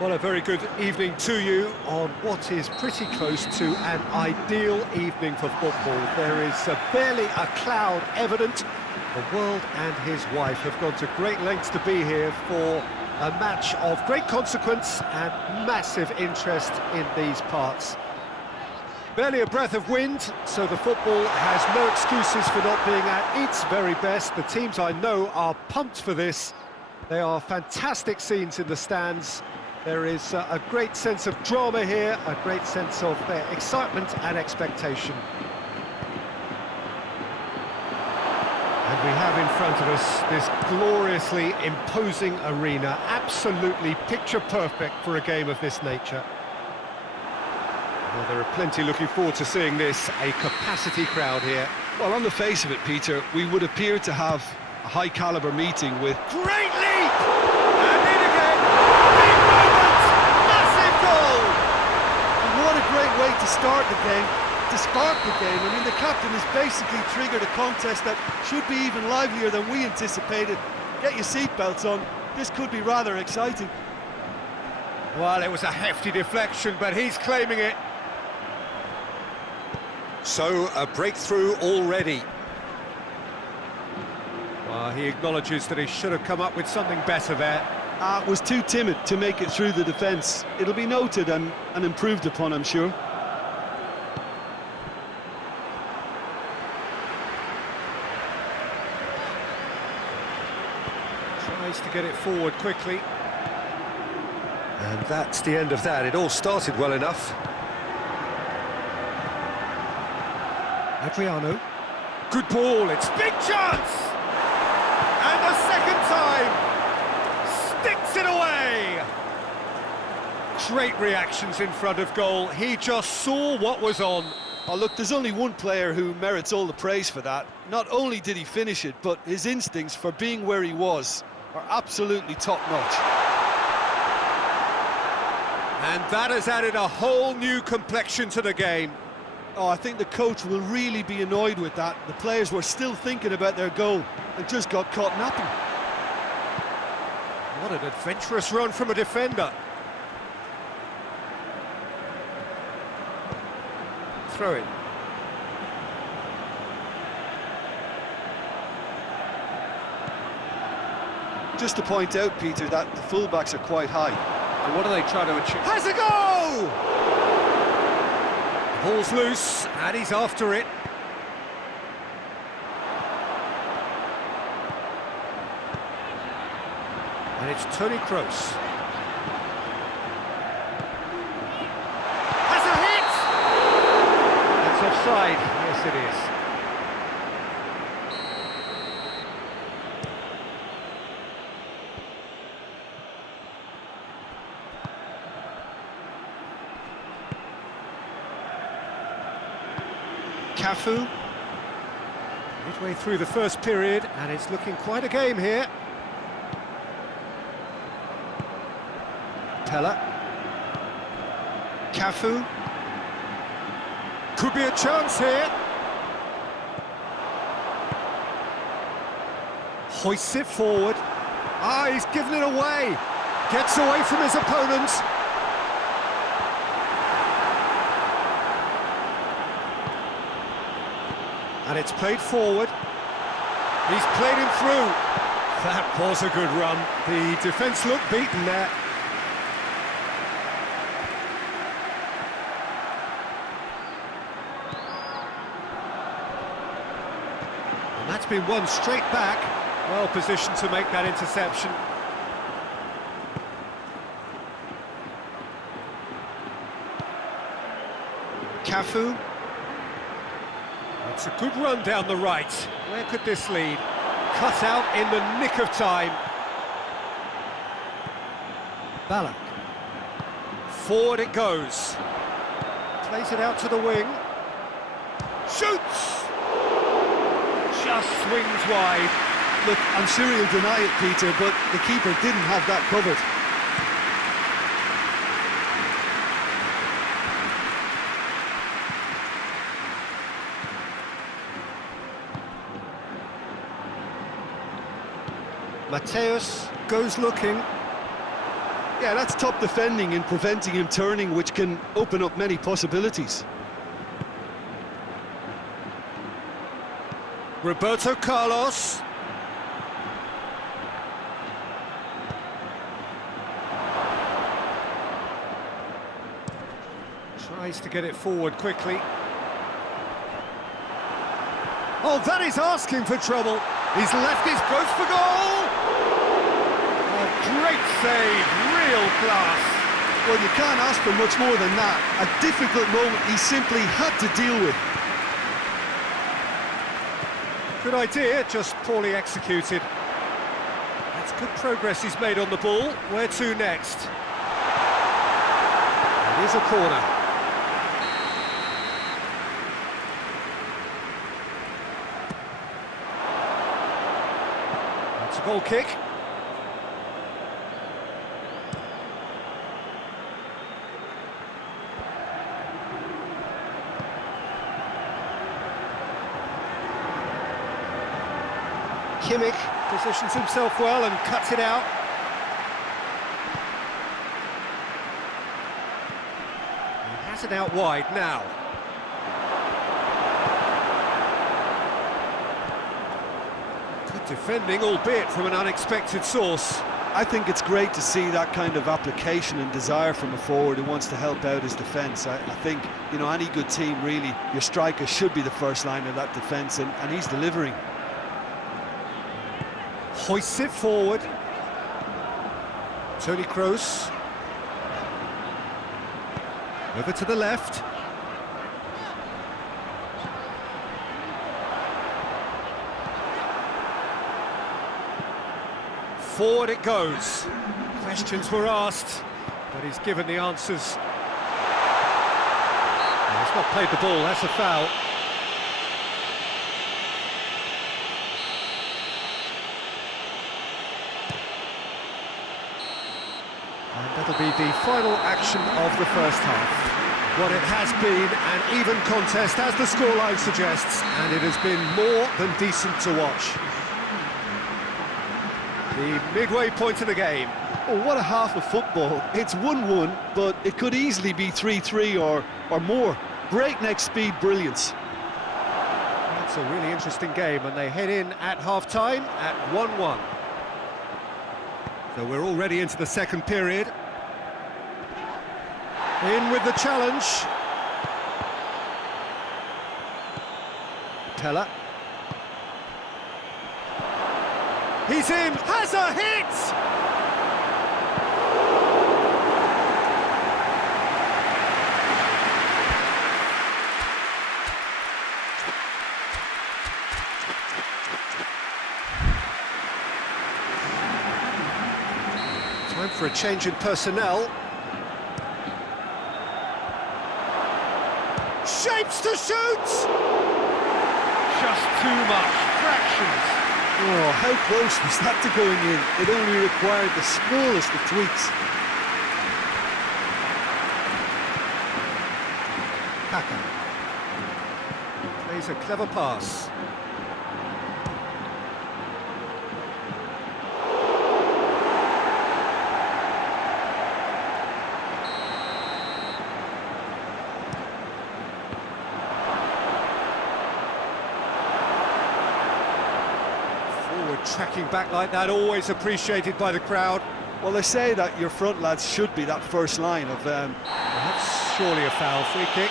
Well, a very good evening to you on what is pretty close to an ideal evening for football. There is barely a cloud evident. The world and his wife have gone to great lengths to be here for a match of great consequence and massive interest in these parts. Barely a breath of wind, so the football has no excuses for not being at its very best. The teams I know are pumped for this. They are fantastic scenes in the stands. There is a great sense of drama here, a great sense of excitement and expectation. And we have in front of us this gloriously imposing arena, absolutely picture perfect for a game of this nature. Well, there are plenty looking forward to seeing this, a capacity crowd here. Well, on the face of it, Peter, we would appear to have a high-caliber meeting with... Great leap! And in again! Big moment! Massive goal! And what a great way to start the game, to spark the game. I mean, the captain has basically triggered a contest that should be even livelier than we anticipated. Get your seatbelts on, this could be rather exciting. Well, it was a hefty deflection, but he's claiming it. So, a breakthrough already. Well, he acknowledges that he should have come up with something better there. Was too timid to make it through the defence. It'll be noted and improved upon, I'm sure. Tries to get it forward quickly. And that's the end of that. It all started well enough. Adriano. Good ball, it's big chance! And the second time! Sticks it away! Great reactions in front of goal. He just saw what was on. Oh, look, there's only one player who merits all the praise for that. Not only did he finish it, but his instincts for being where he was are absolutely top-notch. And that has added a whole new complexion to the game. Oh, I think the coach will really be annoyed with that. The players were still thinking about their goal and just got caught napping. What an adventurous run from a defender. Throw it. Just to point out, Peter, that the fullbacks are quite high. And what are they trying to achieve? Has a goal! Ball's loose, and he's after it. And it's Tony Kroos. Has a hit! That's offside. Yes, it is. Cafu, midway through the first period, and it's looking quite a game here. Pella. Cafu. Could be a chance here. Hoists it forward. Ah, he's given it away. Gets away from his opponents. And it's played forward. He's played him through. That was a good run. The defence looked beaten there. And that's been won straight back. Well positioned to make that interception. Cafu. It's a good run down the right. Where could this lead? Cut out in the nick of time. Ballack. Forward it goes. Plays it out to the wing. Shoots! Just swings wide. Look, I'm sure he'll deny it, Peter, but the keeper didn't have that covered. Mateus goes looking. Yeah, that's top defending and preventing him turning, which can open up many possibilities. Roberto Carlos. Tries to get it forward quickly. Oh, that is asking for trouble. He's left his post for goal. A great save, real class. Well, you can't ask for much more than that. A difficult moment he simply had to deal with. Good idea, just poorly executed. That's good progress he's made on the ball. Where to next? It is a corner. It's a goal kick. Kimmich positions himself well and cuts it out. He has it out wide now. Good defending, albeit from an unexpected source. I think it's great to see that kind of application and desire from a forward who wants to help out his defence. I think, you know, any good team, really, your striker should be the first line of that defence, and he's delivering. Hoists it forward. Toni Kroos. Over to the left. Forward it goes. Questions were asked, but he's given the answers. No, he's not played the ball, that's a foul. And that'll be the final action of the first half. What it has been an even contest, as the scoreline suggests, and it has been more than decent to watch. The midway point of the game. Oh, what a half of football. It's 1-1, but it could easily be 3-3 or more. Breakneck speed brilliance. That's a really interesting game, and they head in at half-time at 1-1. So we're already into the second period. In with the challenge. Teller. He's in, has a hit! Time for a change in personnel. Shapes to shoot! Just too much, fractions. Oh, how close was that to going in? It only required the smallest of tweaks. Kaka plays a clever pass. Tracking back like that, always appreciated by the crowd. Well, they say that your front lads should be that first line of... That's surely a foul. Free kick.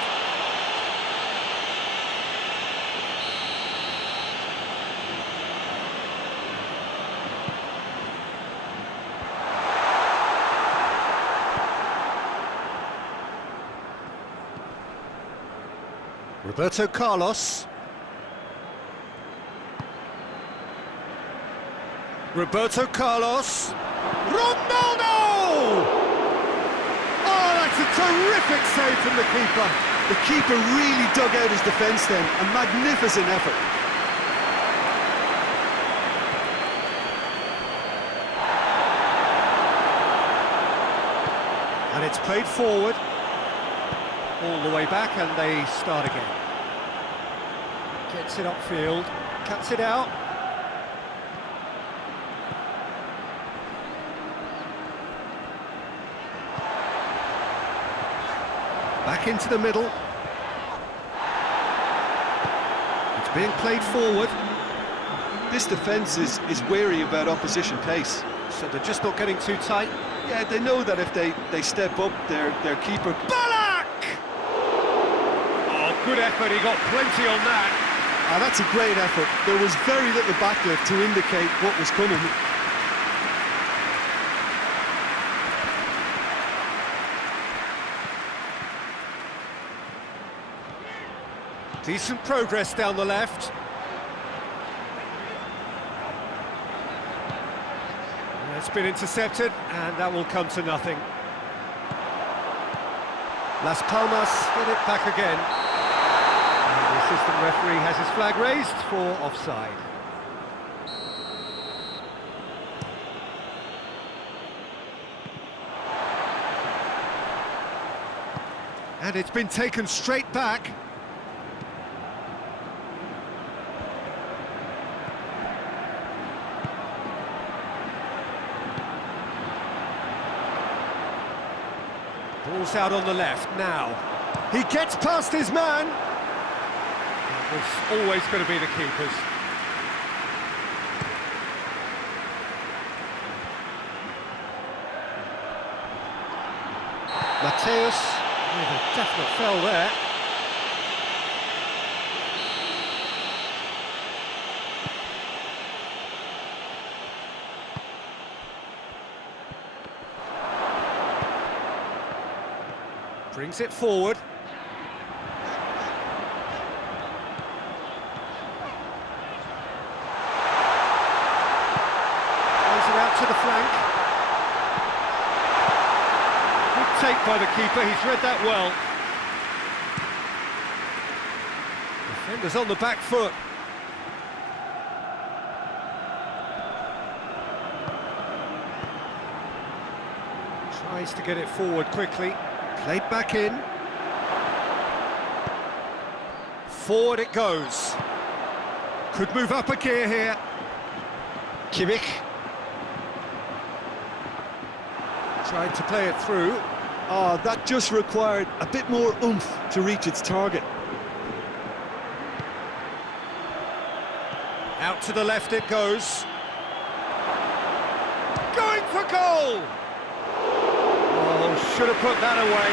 Roberto Carlos. Roberto Carlos. Ronaldo! Oh, that's a terrific save from the keeper. The keeper really dug out his defence then. A magnificent effort. And it's played forward. All the way back, and they start again. Gets it upfield. Cuts it out. Back into the middle. It's being played forward. This defence is wary about opposition pace. So they're just not getting too tight. Yeah, they know that if they step up, their keeper... Ballack! Oh, good effort, he got plenty on that. That's a great effort. There was very little backlift to indicate what was coming. Decent progress down the left. It's been intercepted, and that will come to nothing. Las Palmas get it back again. And the assistant referee has his flag raised for offside. And it's been taken straight back. Ball's out on the left now. He gets past his man. It's always going to be the keepers. Mateus with a definite foul there. Brings it forward. Plays it out to the flank. Good take by the keeper, he's read that well. Defender's on the back foot. Tries to get it forward quickly. Played back in. Forward it goes. Could move up a gear here. Kimmich. Tried to play it through. Oh, that just required a bit more oomph to reach its target. Out to the left it goes. Going for goal! Oh, should have put that away.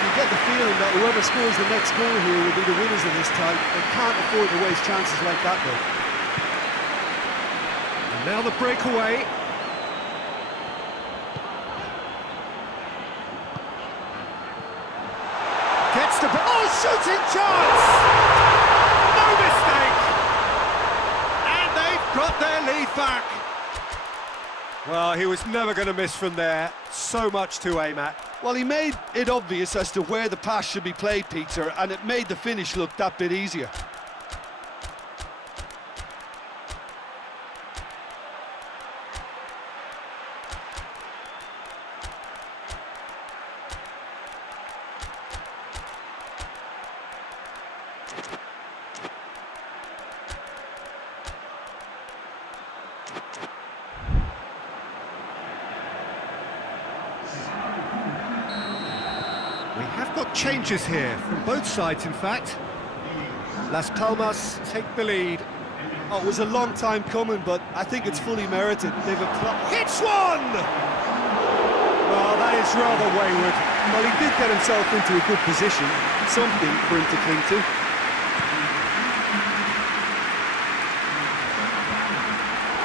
You get the feeling that whoever scores the next goal here will be the winners of this tie. They can't afford to waste chances like that, though. And now the breakaway. Gets the... Oh, shooting chance! No mistake! And they've got their lead back. Well, he was never going to miss from there. So much to aim at. Well, he made it obvious as to where the pass should be played, Peter, and it made the finish look that bit easier. We have got changes here, from both sides in fact. Las Palmas take the lead. Oh, it was a long time coming, but I think it's fully merited. They've Hits one! Well, that is rather wayward. Well, he did get himself into a good position, something for him to cling to.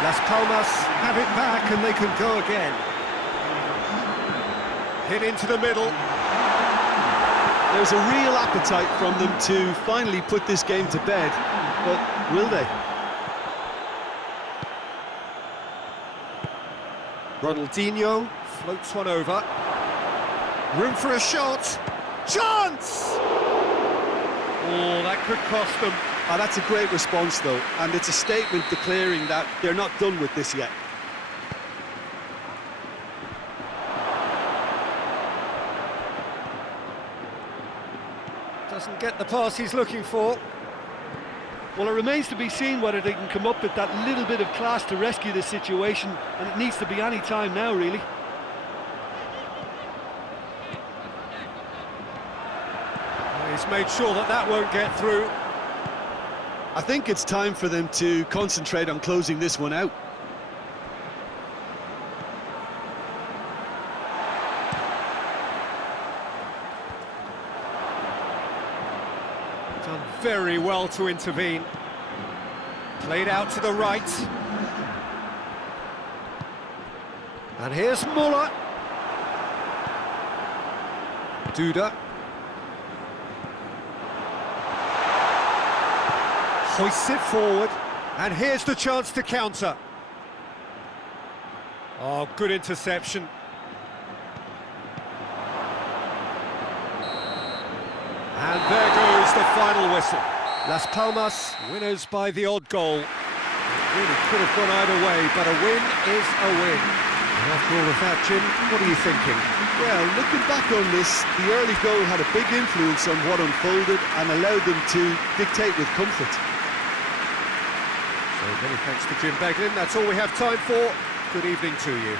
Las Palmas have it back and they can go again. Hit into the middle. There's a real appetite from them to finally put this game to bed, but will they? Ronaldinho floats one over. Room for a shot. Chance! Oh, that could cost them. That's a great response, though, and it's a statement declaring that they're not done with this yet. Doesn't get the pass he's looking for. Well, it remains to be seen whether they can come up with that little bit of class to rescue this situation, and it needs to be any time now, really. He's made sure that that won't get through. I think it's time for them to concentrate on closing this one out. Done very well to intervene. Played out to the right. And here's Muller. Duda. Hoists it forward. And here's the chance to counter. Oh, good interception. And there goes the final whistle. Las Palmas winners by the odd goal. It really could have gone either way, but a win is a win. And after all of that, Jim, what are you thinking? Well, looking back on this, the early goal had a big influence on what unfolded and allowed them to dictate with comfort. So many thanks to Jim Beglin. That's all we have time for. Good evening to you.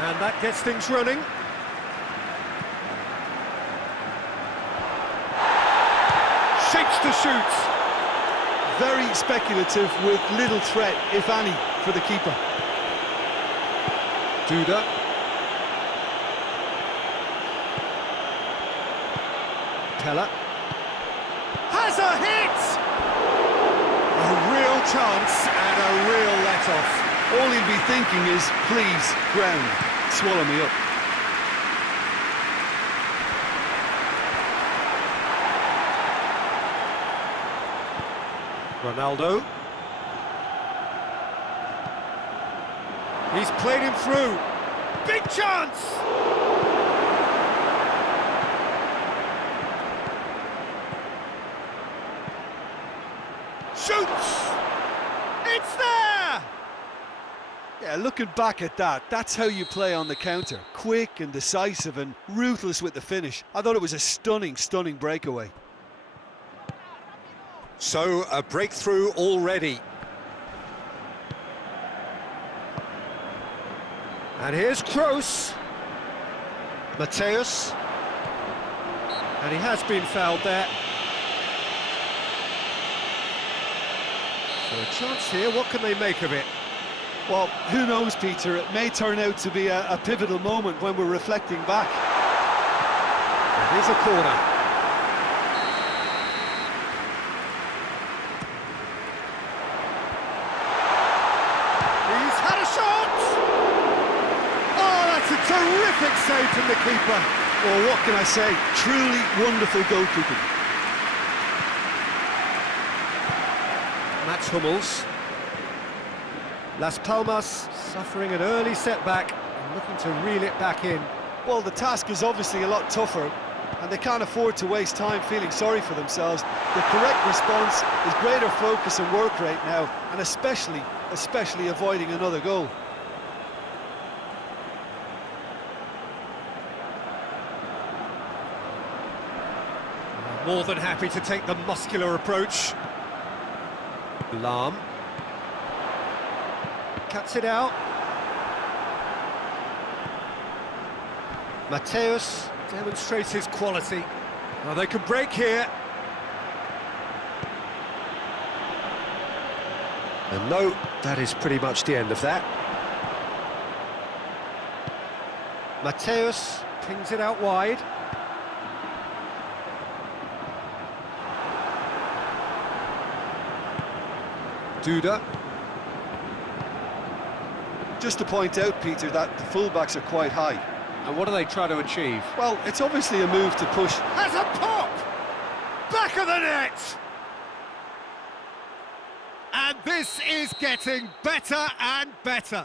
And that gets things running. Shapes to shoot. Very speculative with little threat, if any, for the keeper. Duda. Pella. Has a hit! A real chance and a real let-off. All he'll be thinking is, please, ground, swallow me up. Ronaldo. He's played him through. Big chance! Shoots! It's there! Yeah, looking back at that, that's how you play on the counter. Quick and decisive and ruthless with the finish. I thought it was a stunning, stunning breakaway. So, a breakthrough already. And here's Kroos. Mateus. And he has been fouled there. So a chance here, what can they make of it? Well, who knows, Peter? It may turn out to be a pivotal moment when we're reflecting back. It is a corner. Perfect save from the keeper. Well, what can I say? Truly wonderful goalkeeping. Mats Hummels. Las Palmas suffering an early setback and looking to reel it back in. Well, the task is obviously a lot tougher, and they can't afford to waste time feeling sorry for themselves. The correct response is greater focus and work rate now, and especially avoiding another goal. More than happy to take the muscular approach. Lahm. Cuts it out. Mateus demonstrates his quality. Well, they can break here. And no, that is pretty much the end of that. Mateus pings it out wide. Duda. Just to point out, Peter, that the fullbacks are quite high. And what do they try to achieve? Well, it's obviously a move to push. Has a pop! Back of the net! And this is getting better and better.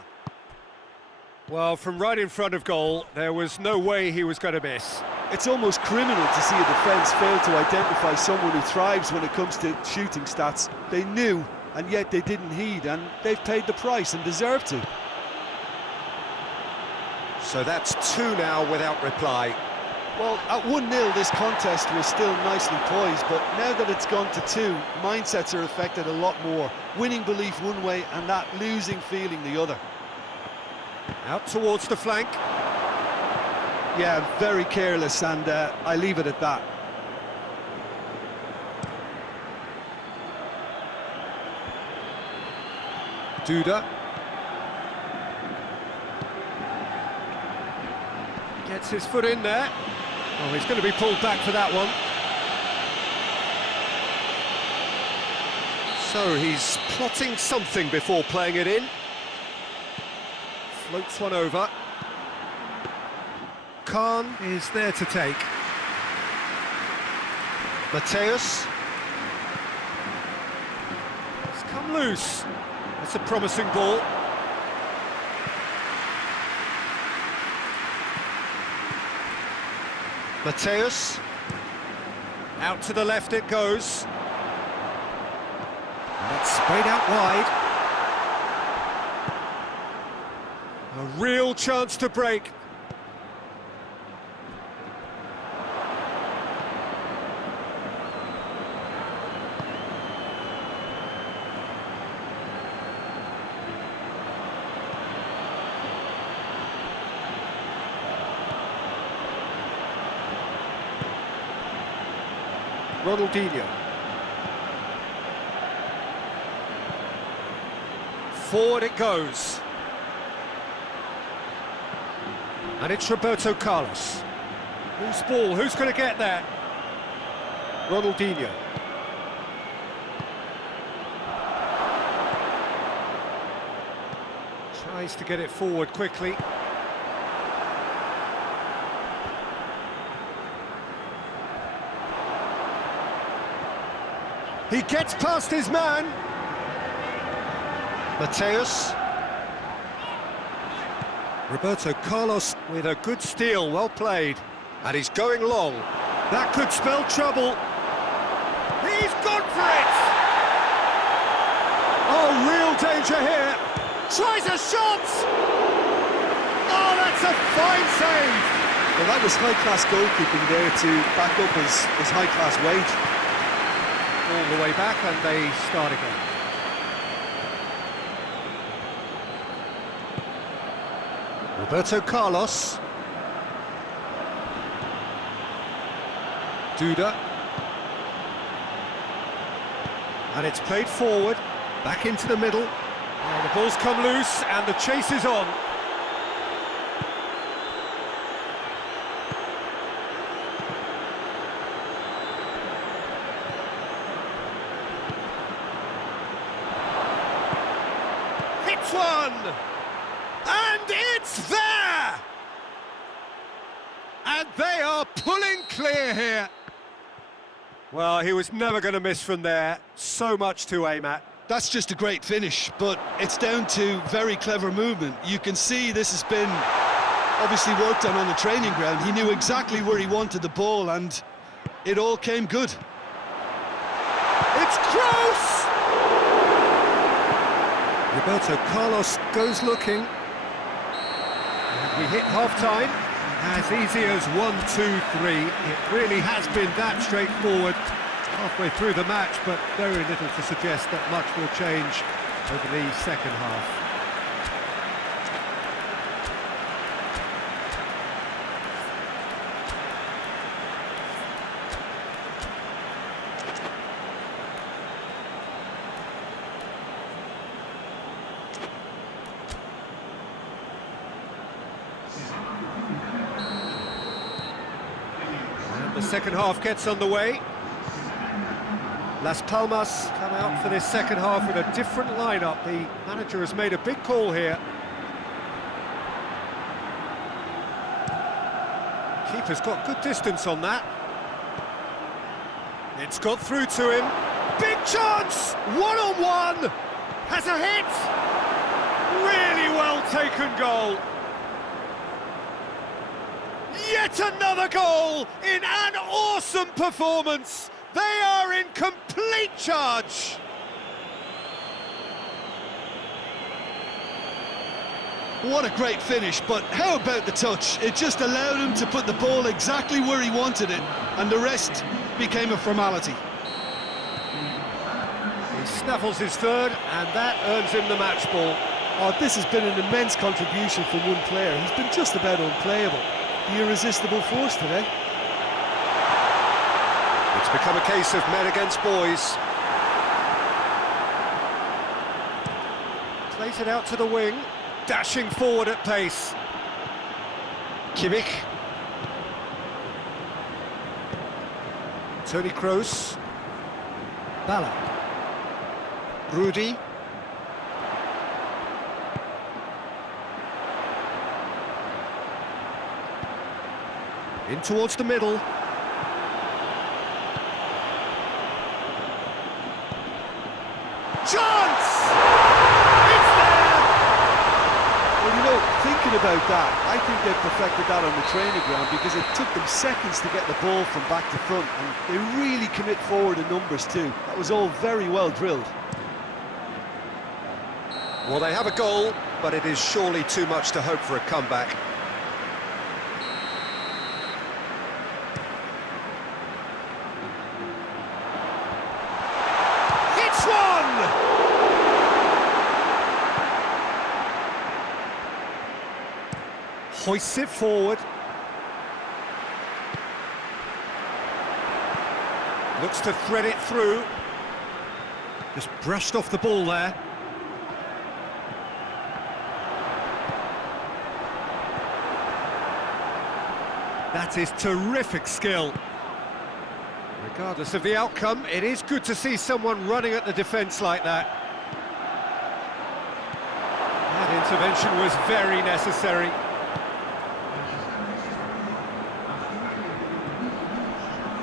Well, from right in front of goal, there was no way he was going to miss. It's almost criminal to see a defence fail to identify someone who thrives when it comes to shooting stats. They knew, and yet they didn't heed, and they've paid the price and deserve to. So that's 2 now without reply. Well, at 1-0 this contest was still nicely poised, but now that it's gone to 2, mindsets are affected a lot more. Winning belief one way and that losing feeling the other. Out towards the flank. Yeah, very careless, and I leave it at that. Duda. Gets his foot in there. Oh, he's going to be pulled back for that one. So he's plotting something before playing it in. Floats one over. Khan is there to take. Mateus. It's come loose. That's a promising ball. Mateus. Out to the left it goes. And it's sprayed out wide. A real chance to break. Ronaldinho. Forward it goes. And it's Roberto Carlos. Whose ball? Who's going to get there? Ronaldinho. Tries to get it forward quickly. He gets past his man. Mateus. Roberto Carlos with a good steal, well played. And he's going long. That could spell trouble. He's gone for it! Oh, real danger here. Tries a shot! Oh, that's a fine save! Well, that was high-class goalkeeping there to back up his high-class wage. All the way back and they start again. Roberto Carlos. Duda. And it's played forward, back into the middle. And the ball's come loose and the chase is on. Hits one! And it's there! pulling clear here. Well, he was never going to miss from there. So much to aim at. That's just a great finish, but it's down to very clever movement. You can see this has been obviously worked on the training ground. He knew exactly where he wanted the ball, and it all came good. It's close! Roberto Carlos goes looking. And we hit half-time. As easy as 1-2-3. It really has been that straightforward halfway through the match, but very little to suggest that much will change over the second half. The second half gets underway. Las Palmas come out for this second half with a different lineup. The manager has made a big call here. Keeper's got good distance on that. It's got through to him. Big chance! One-on-one! Has a hit! Really well taken goal. Yet another goal in an awesome performance. They are in complete charge. What a great finish, but how about the touch? It just allowed him to put the ball exactly where he wanted it, and the rest became a formality. He snaffles his third, and that earns him the match ball. Oh, this has been an immense contribution from one player. He's been just about unplayable. The irresistible force today. It's become a case of men against boys. Plays it out to the wing, dashing forward at pace. Kimmich. Toni Kroos. Ballack. Rudy. In towards the middle. Chance! It's there! Well, you know, thinking about that, I think they've perfected that on the training ground because it took them seconds to get the ball from back to front, and they really commit forward in numbers too. That was all very well drilled. Well, they have a goal, but it is surely too much to hope for a comeback. Hoists it forward. Looks to thread it through. Just brushed off the ball there. That is terrific skill. Regardless of the outcome, it is good to see someone running at the defence like that. That intervention was very necessary.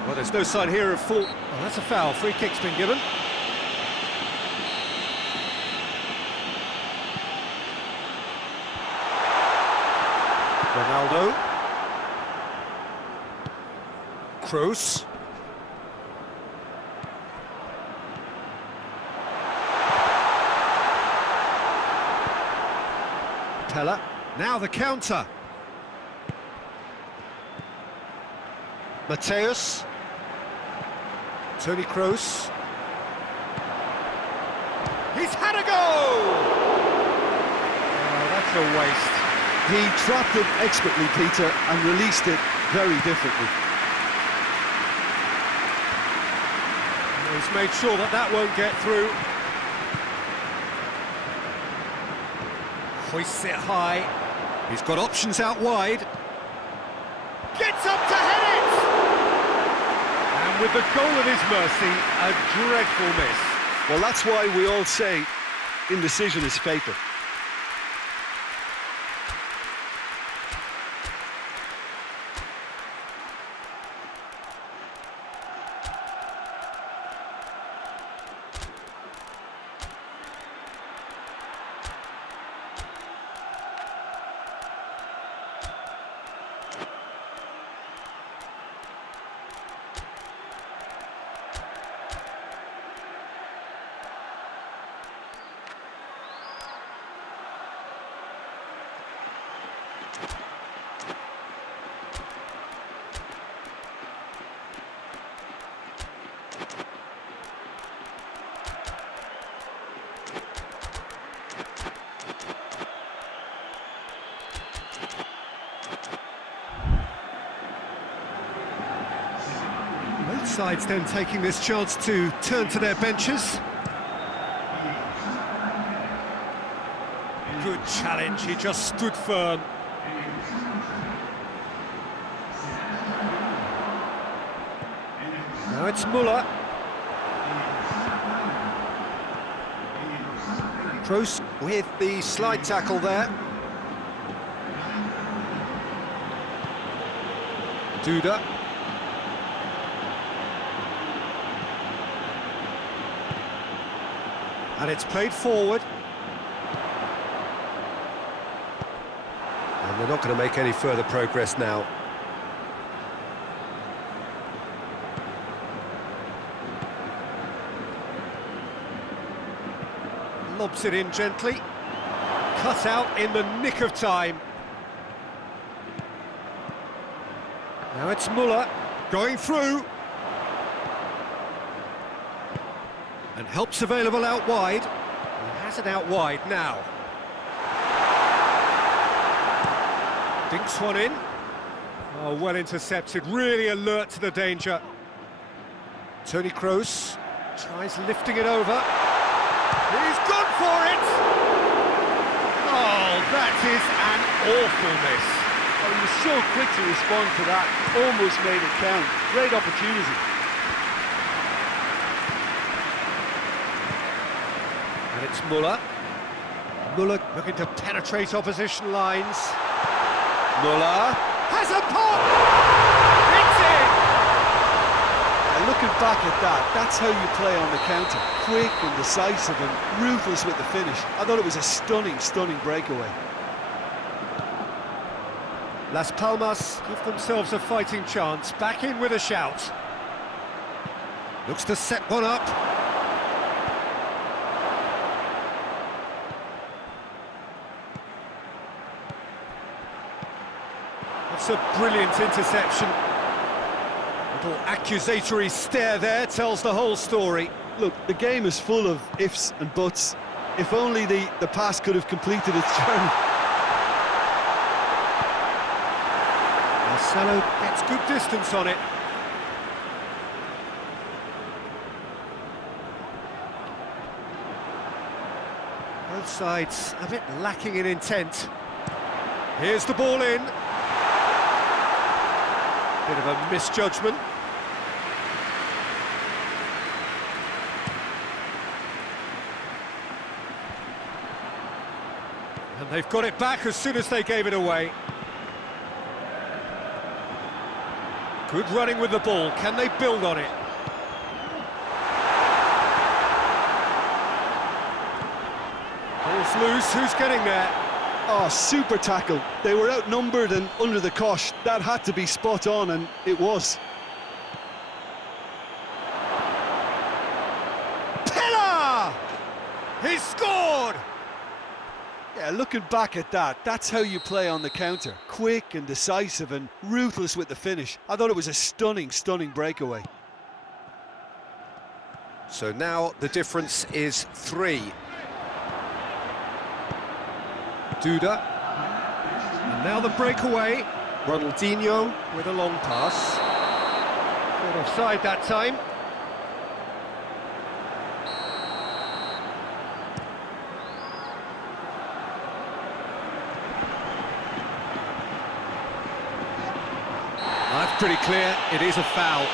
Well, there's no sign here of fault. Oh, that's a foul. Free kick's been given. Ronaldo. Kroos. Teller. Now the counter. Mateus. Toni Kroos. He's had a go! Oh, that's a waste. He trapped it expertly, Peter, and released it very differently. He's made sure that that won't get through. Hoists it high. He's got options out wide. Gets up to head it! And with the goal at his mercy, a dreadful miss. Well, that's why we all say indecision is fatal. Sides then taking this chance to turn to their benches. Good challenge, he just stood firm. Now it's Muller. Kroos with the slide tackle there. Duda. And it's played forward. And they're not going to make any further progress now. Lobs it in gently. Cut out in the nick of time. Now it's Muller going through. And help's available out wide. He has it out wide now. Dinks one in. Oh, well intercepted, really alert to the danger. Toni Kroos tries lifting it over. He's gone for it! Oh, that is an awful miss. Oh, he was so quick to respond to that, almost made it count. Great opportunity. And it's Muller. Muller looking to penetrate opposition lines. Muller has a pop! It's in! And looking back at that, that's how you play on the counter. Quick and decisive and ruthless with the finish. I thought it was a stunning, stunning breakaway. Las Palmas give themselves a fighting chance. Back in with a shout. Looks to set one up. It's a brilliant interception. Little accusatory stare there tells the whole story. Look, the game is full of ifs and buts. If only the pass could have completed its journey. Marcelo gets good distance on it. Both sides a bit lacking in intent. Here's the ball in. Bit of a misjudgment. And they've got it back as soon as they gave it away. Good running with the ball. Can they build on it? Ball's loose. Who's getting there? Oh, super tackle. They were outnumbered and under the cosh. That had to be spot on, and it was. Pillar! He scored! Yeah, looking back at that, that's how you play on the counter. Quick and decisive and ruthless with the finish. I thought it was a stunning, stunning breakaway. So now the difference is 3. Duda. And now the breakaway. Ronaldinho with a long pass. Not offside that time. That's pretty clear, it is a foul.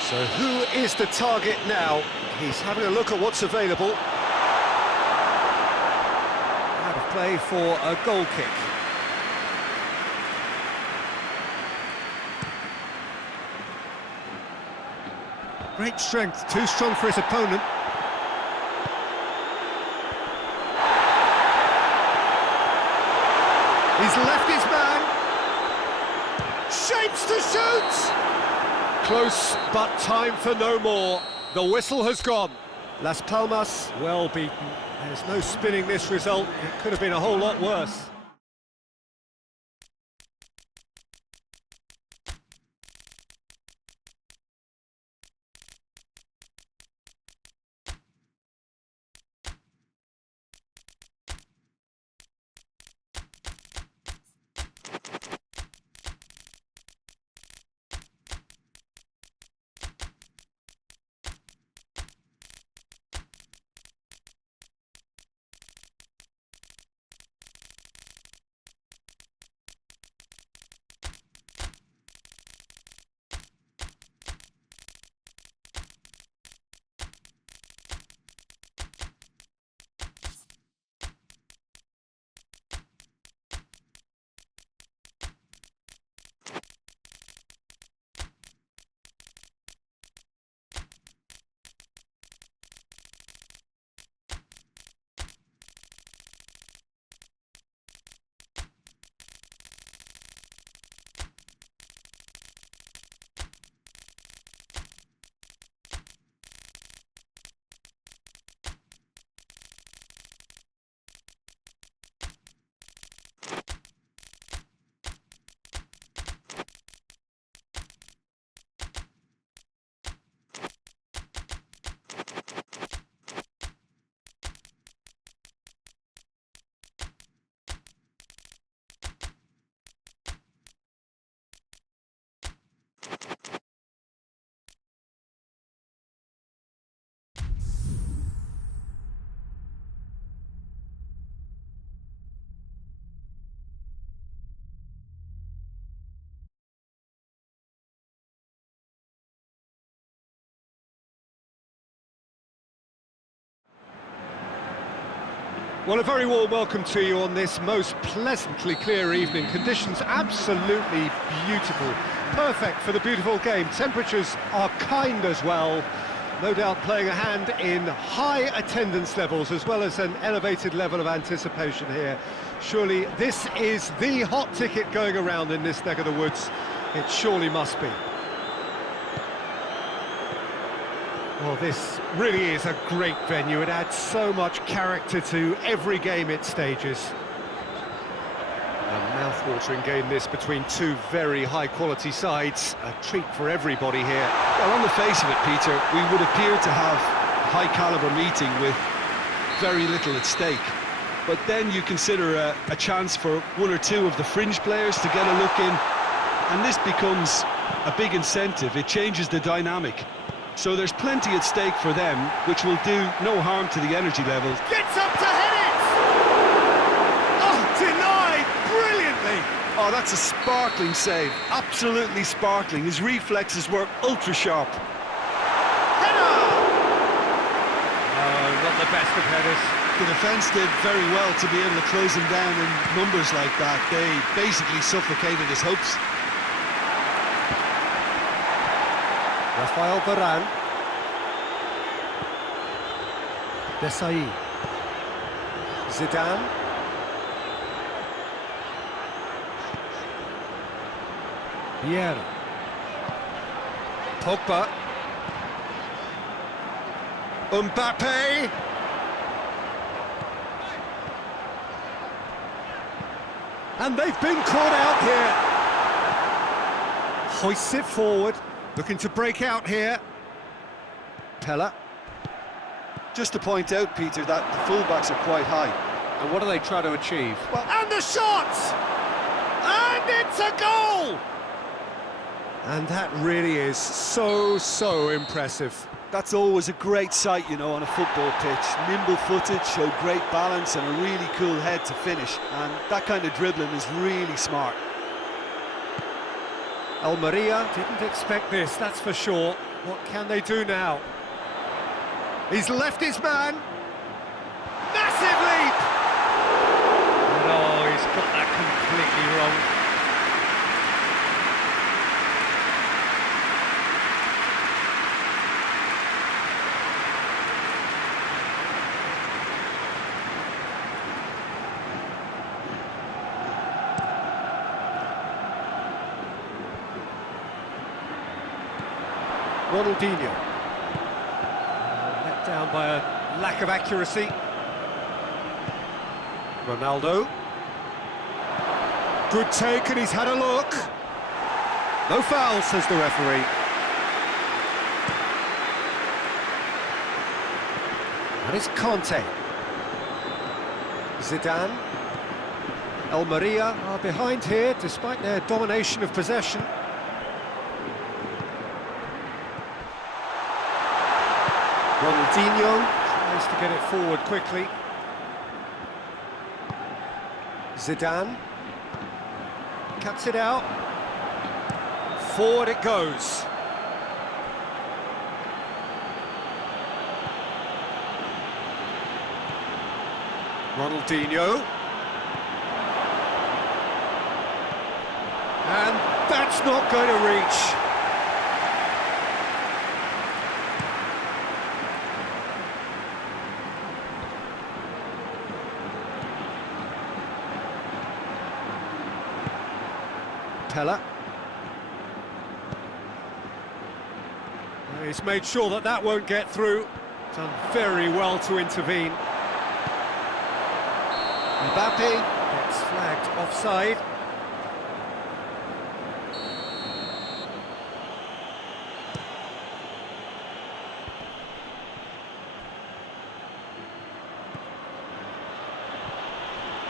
So who is the target now? He's having a look at what's available. Out of play for a goal kick. Great strength, too strong for his opponent. He's left his man. Shapes to shoot! Close, but time for no more. The whistle has gone. Las Palmas, well beaten. There's no spinning this result. It could have been a whole lot worse. Well, a very warm welcome to you on this most pleasantly clear evening. Conditions absolutely beautiful. Perfect for the beautiful game. Temperatures are kind as well. No doubt playing a hand in high attendance levels as well as an elevated level of anticipation here. Surely this is the hot ticket going around in this neck of the woods. It surely must be. Well, this really is a great venue. It adds so much character to every game it stages. A mouth-watering game this between two very high-quality sides. A treat for everybody here. Well, on the face of it, Peter, we would appear to have a high-caliber meeting with very little at stake. But then you consider a chance for one or two of the fringe players to get a look in, and this becomes a big incentive. It changes the dynamic. So there's plenty at stake for them, which will do no harm to the energy levels. Gets up to hit it! Oh, denied brilliantly! Oh, that's a sparkling save. Absolutely sparkling. His reflexes were ultra-sharp. Header! Oh, not the best of headers. The defence did very well to be able to close him down in numbers like that. They basically suffocated his hopes. Rafael Varane. Desai. Zidane. Vieira. Pogba. Mbappe. And they've been caught out here. Hoists it forward. Looking to break out here. Pella. Just to point out, Peter, that the fullbacks are quite high. And what are they trying to achieve? Well, and the shot! And it's a goal! And that really is so impressive. That's always a great sight, you know, on a football pitch. Nimble-footed, show great balance and a really cool head to finish. And that kind of dribbling is really smart. Almeria didn't expect this, that's for sure. What can they do now? He's left his man. Massive leap! No, he's got that completely wrong. Ronaldinho. Let down by a lack of accuracy. Ronaldo. Good take, and he's had a look. No foul, says the referee. And it's Conte. Zidane. Almeria are behind here, despite their domination of possession. Ronaldinho tries to get it forward quickly. Zidane cuts it out. Forward it goes. Ronaldinho. And that's not going to reach. Pella. He's made sure that that won't get through. Done very well to intervene. Mbappe gets flagged offside.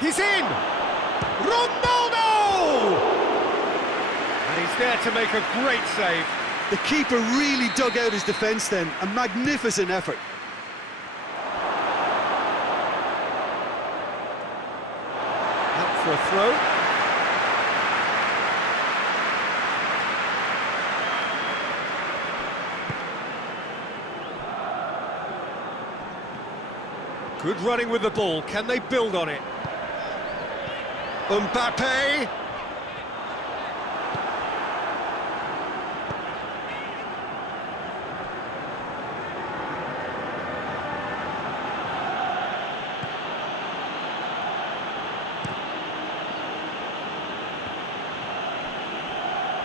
He's in! Ronaldo! And he's there to make a great save. The keeper really dug out his defence then. A magnificent effort. Up for a throw. Good running with the ball. Can they build on it? Mbappe.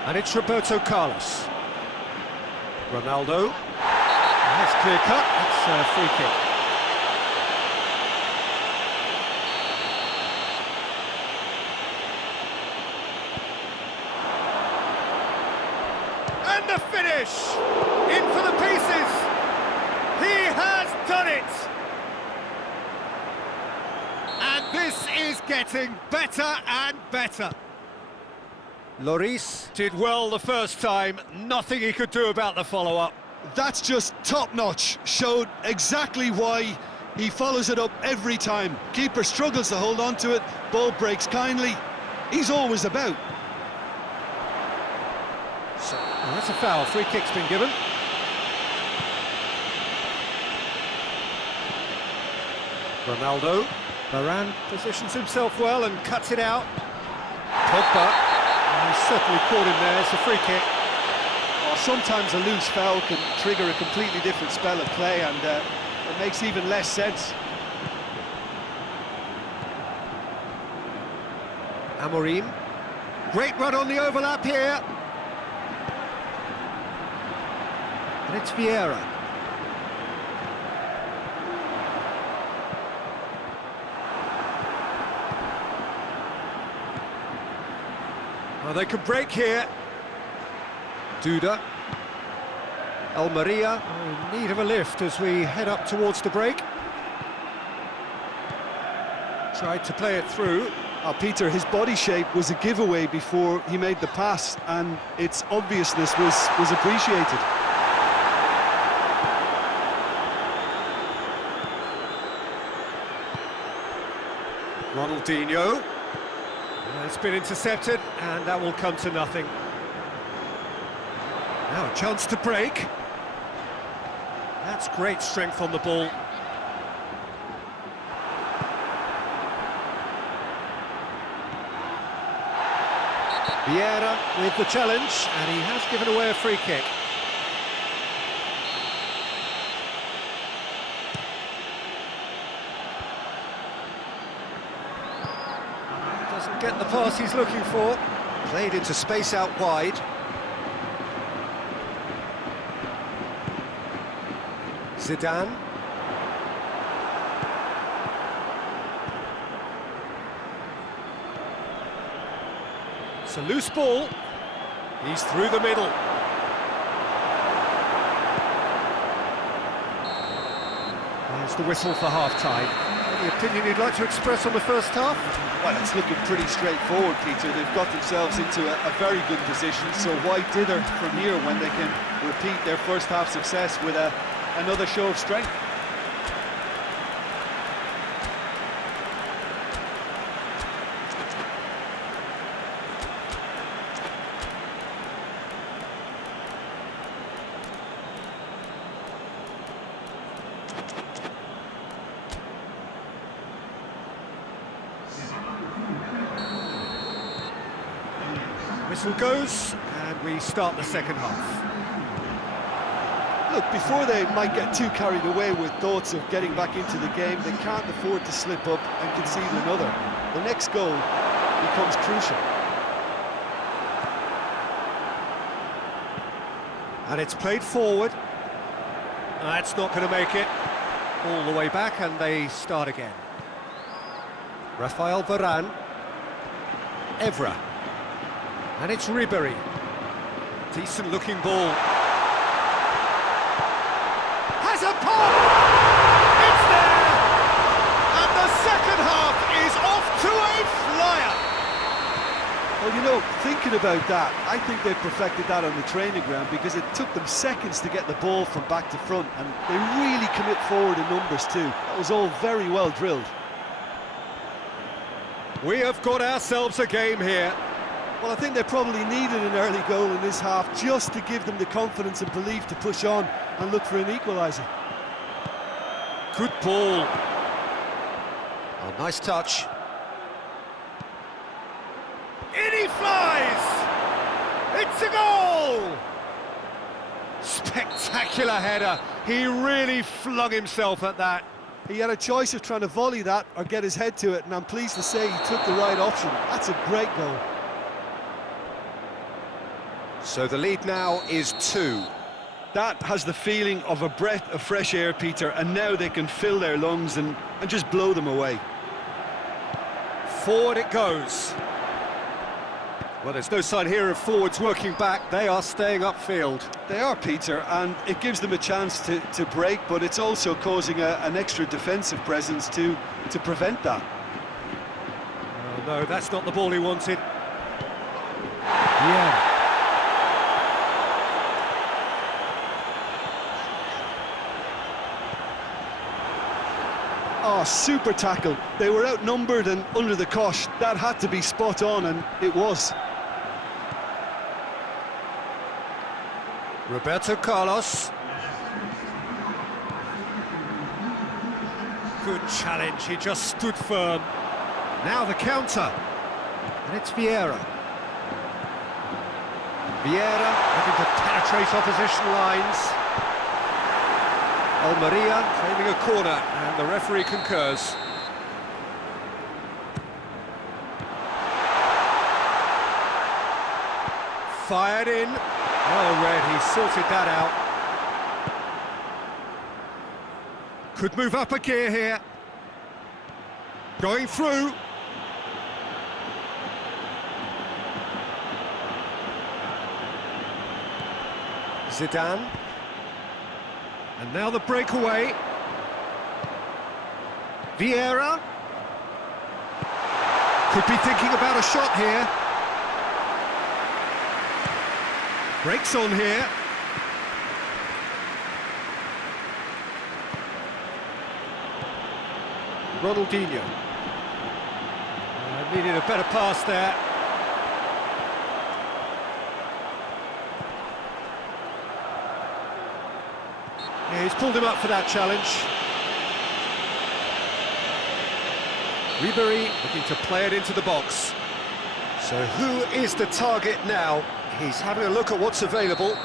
And it's Roberto Carlos. Ronaldo. That's clear cut. It's a free kick. And the finish! In for the pieces! He has done it! And this is getting better and better. Lloris did well the first time, nothing he could do about the follow-up. That's just top-notch, showed exactly why he follows it up every time. Keeper struggles to hold on to it, ball breaks kindly, he's always about. So, well, that's a foul, free kick's been given. Ronaldo. Varane positions himself well and cuts it out. Pogba. He's certainly caught him there, it's a free kick. Oh, sometimes a loose foul can trigger a completely different spell of play, and it makes even less sense. Amorim. Great run on the overlap here. And it's Vieira. Well, they could break here. Duda. Almeria. Oh, in need of a lift as we head up towards the break. Tried to play it through. Peter, his body shape was a giveaway before he made the pass, and its obviousness was appreciated. Ronaldinho. It's been intercepted, and that will come to nothing. Now a chance to break. That's great strength on the ball. Vieira with the challenge, and he has given away a free kick. Doesn't get the pass he's looking for. Played into space out wide. Zidane. It's a loose ball. He's through the middle. There's the whistle for half-time. Any opinion you'd like to express on the first half? Well, it's looking pretty straightforward, Peter. They've got themselves into a very good position, so why dither from here when they can repeat their first half success with another show of strength? Whistle goes, and we start the second half. Look, before they might get too carried away with thoughts of getting back into the game, they can't afford to slip up and concede another. The next goal becomes crucial. And it's played forward. That's not going to make it. All the way back, and they start again. Rafael Varane. Evra. And it's Ribéry. Decent looking ball. Has a pop! It's there! And the second half is off to a flyer! Well, you know, thinking about that, I think they've perfected that on the training ground, because it took them seconds to get the ball from back to front, and they really commit forward in numbers too. That was all very well drilled. We have got ourselves a game here. Well, I think they probably needed an early goal in this half just to give them the confidence and belief to push on and look for an equaliser. Good ball. Oh, nice touch. In he flies! It's a goal! Spectacular header. He really flung himself at that. He had a choice of trying to volley that or get his head to it, and I'm pleased to say he took the right option. That's a great goal. So the lead now is 2. That has the feeling of a breath of fresh air, Peter, and now they can fill their lungs and just blow them away. Forward it goes. Well, there's no sign here of forwards working back. They are staying upfield. They are, Peter, and it gives them a chance to break, but it's also causing an extra defensive presence to prevent that. Oh, no, that's not the ball he wanted. Yeah. Oh, super tackle. They were outnumbered and under the cosh. That had to be spot on, and it was. Roberto Carlos. Good challenge, he just stood firm. Now the counter. And it's Vieira. Vieira looking to penetrate opposition lines. Almeria claiming a corner, and the referee concurs. Fired in. Well read, he sorted that out. Could move up a gear here. Going through. Zidane. And now the breakaway. Vieira. Could be thinking about a shot here. Breaks on here. Ronaldinho. Needed a better pass there. Yeah, he's pulled him up for that challenge. Ribery looking to play it into the box. So who is the target now? He's having a look at what's available.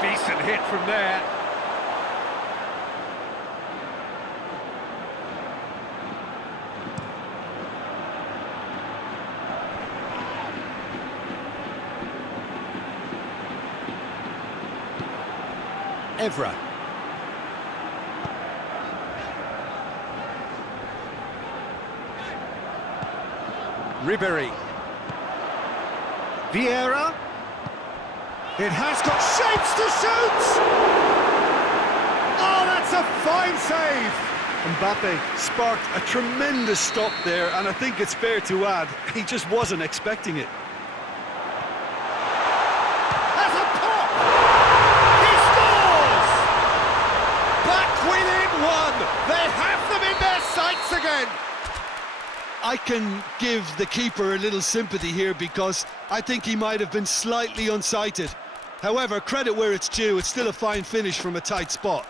Decent hit from there. Evra. Ribery. Vieira. It has got shapes to shoot! Oh, that's a fine save! Mbappe sparked a tremendous stop there, and I think it's fair to add, he just wasn't expecting it. Has a pop! He scores! Back within one! They have them in their sights again! I can give the keeper a little sympathy here because I think he might have been slightly unsighted. However, credit where it's due, it's still a fine finish from a tight spot.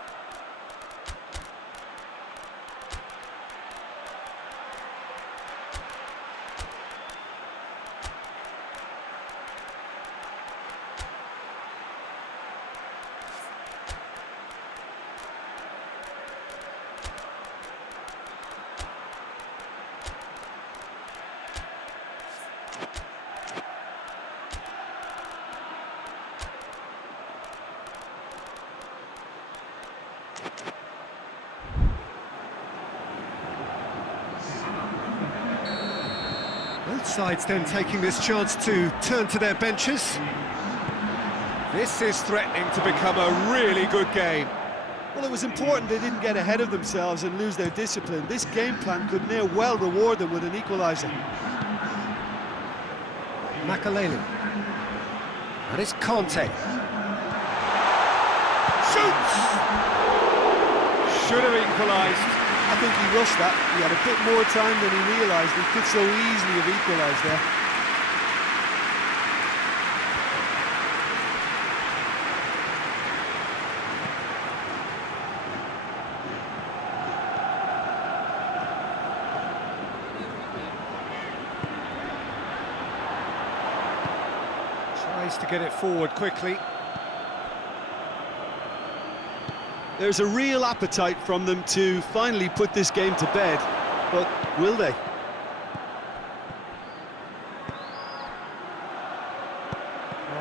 Both sides then taking this chance to turn to their benches. This is threatening to become a really good game. Well, it was important they didn't get ahead of themselves and lose their discipline. This game plan could near well reward them with an equaliser. Makaleli. And it's Conte. Shoots! Should have equalised. I think he rushed that. He had a bit more time than he realised. He could so easily have equalised there. Needs to get it forward quickly. There's a real appetite from them to finally put this game to bed, but will they?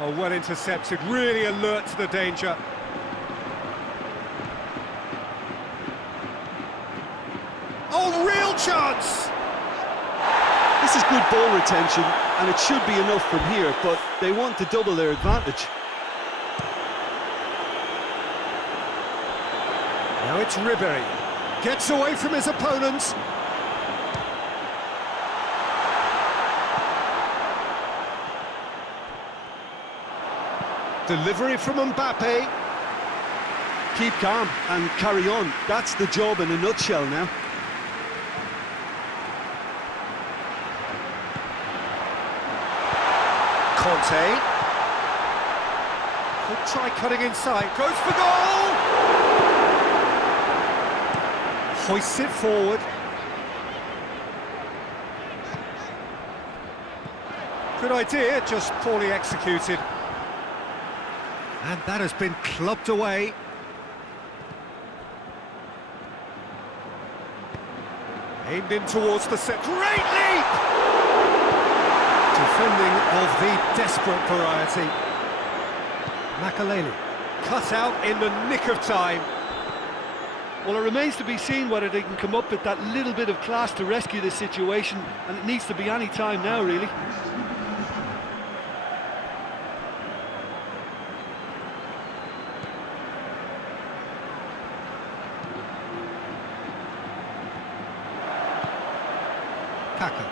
Oh, well intercepted, really alert to the danger. Oh, real chance! This is good ball retention, and it should be enough from here, but they want to double their advantage. Now it's Ribery. Gets away from his opponents. Delivery from Mbappe. Keep calm and carry on. That's the job in a nutshell now. Conte. Could try cutting inside. Goes for goal! Hoists it forward. Good idea, just poorly executed. And that has been clubbed away. Aimed in towards the set. Great leap! Defending of the desperate variety. Makaleli cut out in the nick of time. Well, it remains to be seen whether they can come up with that little bit of class to rescue this situation, and it needs to be any time now, really. Kaka.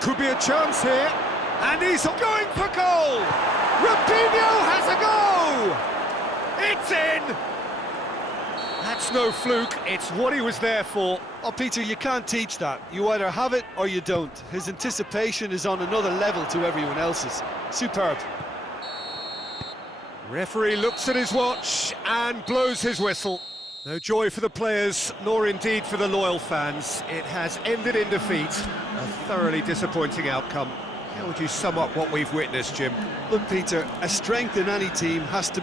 Could be a chance here, and he's going for goal! Rapinho has a go! It's in! That's no fluke, it's what he was there for. Oh, Peter, you can't teach that. You either have it or you don't. His anticipation is on another level to everyone else's. Superb. Referee looks at his watch and blows his whistle. No joy for the players, nor indeed for the loyal fans. It has ended in defeat, a thoroughly disappointing outcome. How would you sum up what we've witnessed, Jim? Look, Peter, a strength in any team has to